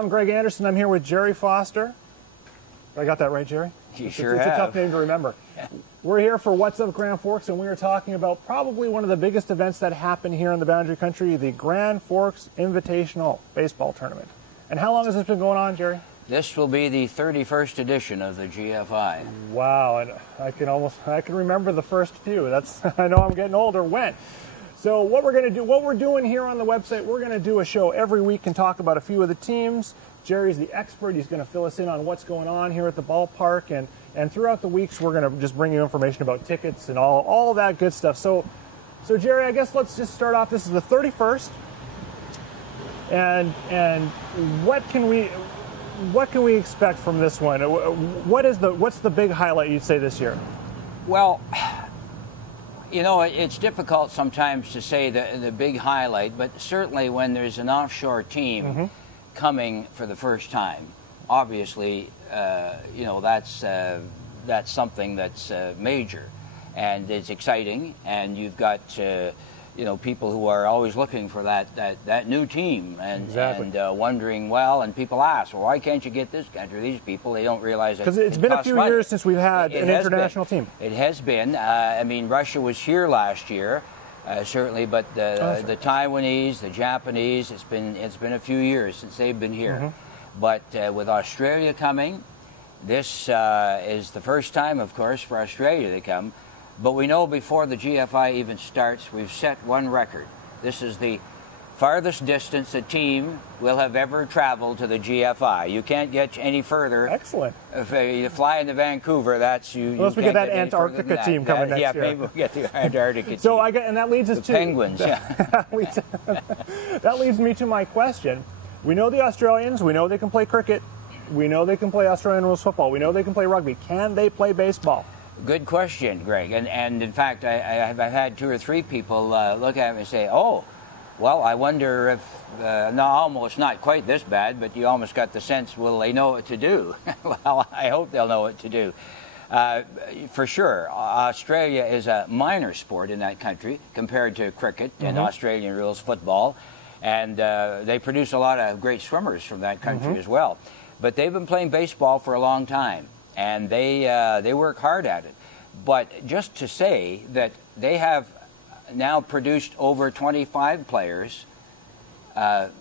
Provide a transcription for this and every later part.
I'm Greg Anderson. I'm here with Gerry Foster. I got that right, Gerry? You It's a tough name to remember. We're here for What's Up Grand Forks, and we are talking about probably one of the biggest events that happen here in the Boundary Country, the Grand Forks Invitational Baseball Tournament. And how long has this been going on, Gerry? This will be the 31st edition of the GFI. Wow, and I can remember the first few. I know I'm getting older. When? So what we're doing here on the website, we're going to do a show every week and talk about a few of the teams. Gerry's the expert. He's going to fill us in on what's going on here at the ballpark, and throughout the weeks we're going to just bring you information about tickets and all that good stuff. So Gerry, I guess let's just start off. This is the 31st, and what can we expect from this one? What's the big highlight you'd say this year? Well, you know, it's difficult sometimes to say the big highlight, but certainly when there's an offshore team coming for the first time, obviously, you know, that's something that's major, and it's exciting, and you've got you know, people who are always looking for that new team, and exactly. and wondering, well, and people ask, well, why can't you get this guy or these people? They don't realize that because it's been a few years since we've had an international team. It has been. I mean, Russia was here last year, certainly, but the Taiwanese, the Japanese, it's been a few years since they've been here. But with Australia coming, this is the first time, of course, for Australia to come. But we know before the GFI even starts, we've set one record. This is the farthest distance a team will have ever traveled to the GFI. You can't get any further. Excellent. If you fly into Vancouver, that's you. Unless we get that Antarctica team coming next year. Yeah, maybe we'll get the Antarctica team. So and that leads us to Penguins. Yeah. That leads me to my question. We know the Australians. We know they can play cricket. We know they can play Australian rules football. We know they can play rugby. Can they play baseball? Good question, Greg. And in fact, I've had 2 or 3 people look at me and say, oh, well, I wonder if, no, almost not quite this bad, but you almost got the sense, will they know what to do? Well, I hope they'll know what to do. For sure, Australia is a minor sport in that country compared to cricket and Australian rules football. And they produce a lot of great swimmers from that country as well. But they've been playing baseball for a long time. And they work hard at it. But just to say that they have now produced over 25 players and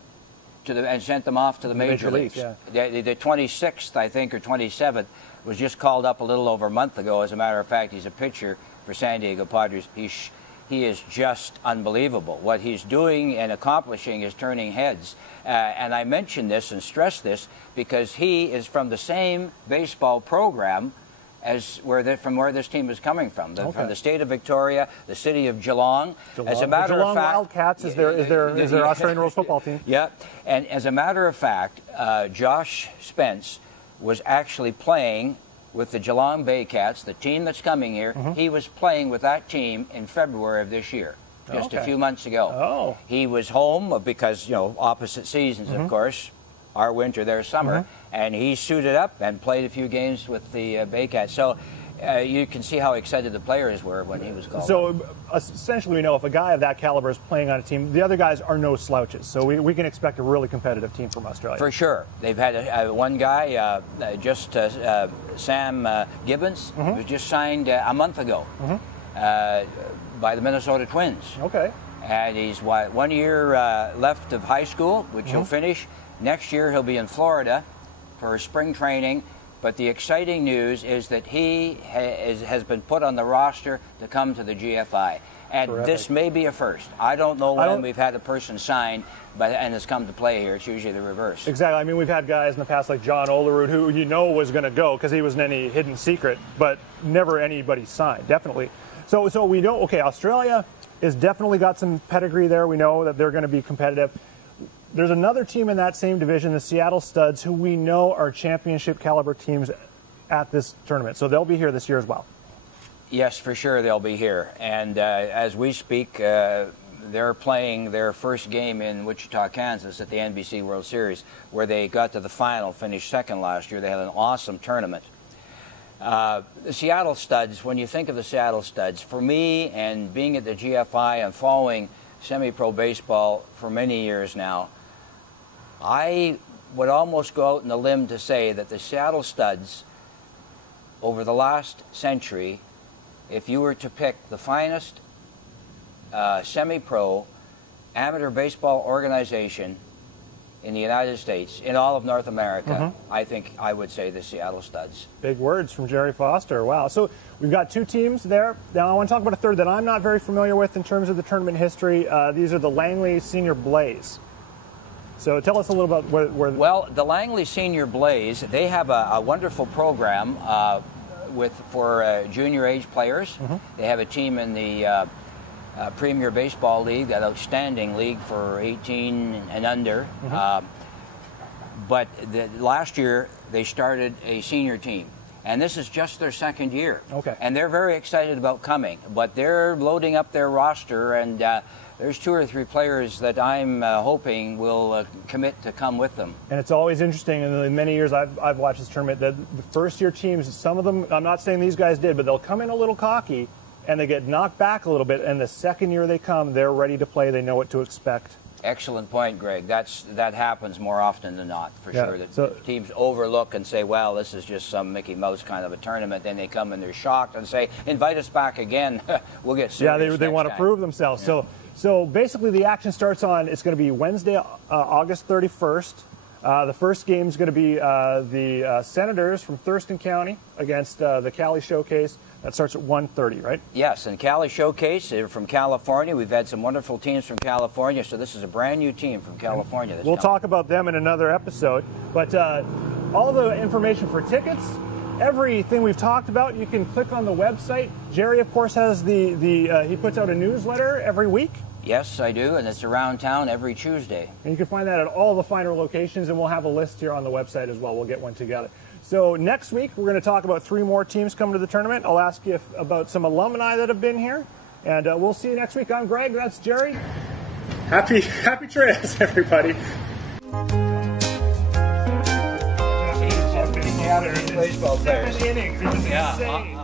sent them off to the major leagues. Yeah. The 26th, I think, or 27th, was just called up a little over a month ago. As a matter of fact, he's a pitcher for San Diego Padres. He is just unbelievable. What he's doing and accomplishing is turning heads. And I mention this and stress this because he is from the same baseball program as from where this team is coming from. From the state of Victoria, the city of Geelong. As a matter Geelong of fact, Wildcats is their Australian rules football team. Yeah, and as a matter of fact, Josh Spence was actually playing with the Geelong Baycats, the team that's coming here. He was playing with that team in February of this year, just a few months ago. Oh. He was home because, you know, opposite seasons, of course, our winter, their summer, and he suited up and played a few games with the Baycats. So you can see how excited the players were when he was called. So essentially, we know if a guy of that caliber is playing on a team, the other guys are no slouches. So we can expect a really competitive team from Australia. For sure. They've had one guy, Sam Gibbons, who just signed a month ago by the Minnesota Twins. Okay. And he's 1 year left of high school, which he'll finish. Next year, he'll be in Florida for spring training. But the exciting news is that he has been put on the roster to come to the GFI. And this may be a first. I don't know when we've had a person sign and has come to play here. It's usually the reverse. Exactly. I mean, we've had guys in the past like John Olerud, who you know was going to go because he wasn't any hidden secret, but never anybody signed, definitely. So we know, okay, Australia has definitely got some pedigree there. We know that they're going to be competitive. There's another team in that same division, the Seattle Studs, who we know are championship caliber teams at this tournament. So they'll be here this year as well. Yes, for sure they'll be here. And as we speak, they're playing their first game in Wichita, Kansas at the NBC World Series, where they got to the final, finished second last year. They had an awesome tournament. The Seattle Studs, when you think of the Seattle Studs, for me, and being at the GFI and following semi-pro baseball for many years now, I would almost go out on a limb to say that the Seattle Studs, over the last century, if you were to pick the finest semi-pro amateur baseball organization in the United States, in all of North America, I think I would say the Seattle Studs. Big words from Gerry Foster. Wow. So we've got 2 teams there. Now I want to talk about a third that I'm not very familiar with in terms of the tournament history. These are the Langley Senior Blaze. So tell us a little about where Well, the Langley Senior Blaze, they have a wonderful program for junior age players. They have a team in the Premier Baseball League, that outstanding league for 18 and under. But last year they started a senior team, and this is just their 2nd year. Okay. And they're very excited about coming, but they're loading up their roster, and there's 2 or 3 players that I'm hoping will commit to come with them. And it's always interesting, and in many years I've watched this tournament, that the first-year teams, some of them, I'm not saying these guys did, but they'll come in a little cocky, and they get knocked back a little bit, and the second year they come, they're ready to play, they know what to expect. Excellent point, Greg. That happens more often than not, for sure. That teams overlook and say, well, this is just some Mickey Mouse kind of a tournament. Then they come and they're shocked and say, invite us back again. We'll get serious. Yeah, they want to prove themselves. Yeah. So basically the action starts on, it's going to be Wednesday, August 31st. The first game is going to be the Senators from Thurston County against the Cali Showcase. That starts at 1:30, right? Yes, and Cali Showcase from California. We've had some wonderful teams from California, so this is a brand new team from California. We'll talk about them in another episode. But all the information for tickets, everything we've talked about, you can click on the website. Gerry, of course, has he puts out a newsletter every week. Yes, I do, and it's around town every Tuesday. And you can find that at all the finer locations, and we'll have a list here on the website as well. We'll get one together. So next week, we're going to talk about 3 more teams coming to the tournament. I'll ask you about some alumni that have been here, and we'll see you next week. I'm Gregg. That's Gerry. Happy trails, everybody. Baseball players. 7 innings. It was insane.